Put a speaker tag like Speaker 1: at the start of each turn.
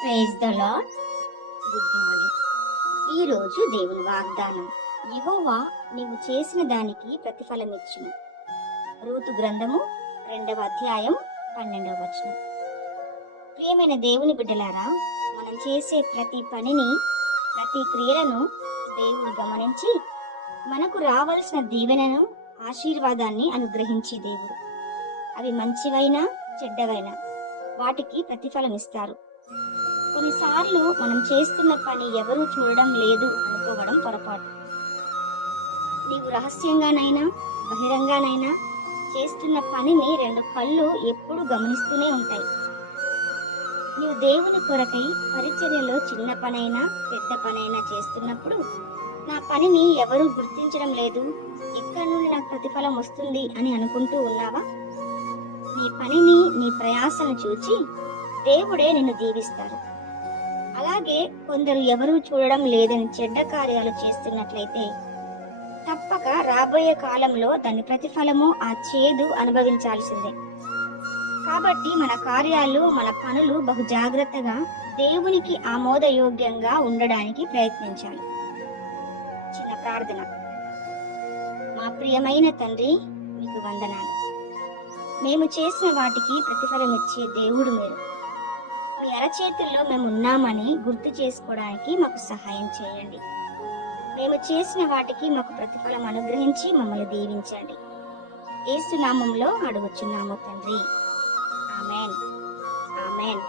Speaker 1: Praise the lord good morning ఈ రోజు దేవుని వాగ్దానం. యహోవా నీవు చేసిన దానికి ప్రతిఫలం ఇచ్చును రూతు గ్రంథము రెండవ అధ్యాయం పన్నెండవ వచనం. ప్రియమైన దేవుని బిడ్డలారా మనం చేసే ప్రతి పనిని ప్రతి క్రియలను దేవుడు గమనించి మనకు రావలసిన దీవెనను ఆశీర్వాదాన్ని అనుగ్రహించే దేవుడు. అవి మంచివైనా చెడ్డవైనా వాటికి ప్రతిఫలం ఇస్తారు కొన్నిసార్లు మనం చేస్తున్న పని ఎవరూ చూడడం లేదు అనుకోవడం పొరపాటు. నీవు రహస్యంగానైనా బహిరంగానైనా చేస్తున్న పనిని రెండు కళ్ళు ఎప్పుడు గమనిస్తూనే ఉంటాయి. నీవు దేవుని కొరకై పరిచర్యలో చిన్న పనైనా పెద్ద పనైనా చేస్తున్నప్పుడు నా పనిని ఎవరూ గుర్తించడం లేదు. ఎక్కడి నుండి నాకు ప్రతిఫలం వస్తుంది అని అనుకుంటూ ఉన్నావా? నీ పనిని నీ ప్రయాసను చూచి దేవుడే నిన్ను దీవిస్తారు అలాగే కొందరు ఎవరూ చూడడం లేదని చెడ్డ కార్యాలు చేస్తున్నట్లయితే తప్పక రాబోయే కాలంలో దాని ప్రతిఫలము ఆ చేదు అనుభవించాల్సిందే. కాబట్టి మన కార్యాలు మన పనులు బహు జాగ్రత్తగా దేవునికి ఆమోదయోగ్యంగా ఉండడానికి ప్రయత్నించాలి. చిన్న ప్రార్థన. మా ప్రియమైన తండ్రి మీకు వందనాలు. మేము చేసిన వాటికి ప్రతిఫలం ఇచ్చే దేవుడు మీరు. మీ అరచేతుల్లో మేము ఉన్నామని గుర్తు చేసుకోవడానికి మాకు సహాయం చేయండి. మేము చేసిన వాటికి మాకు ప్రతిఫలం అనుగ్రహించి మమ్మల్ని దీవించండి. ఏసునామంలో అడుగుచున్నాము తండ్రి. ఆమెన్. ఆమెన్.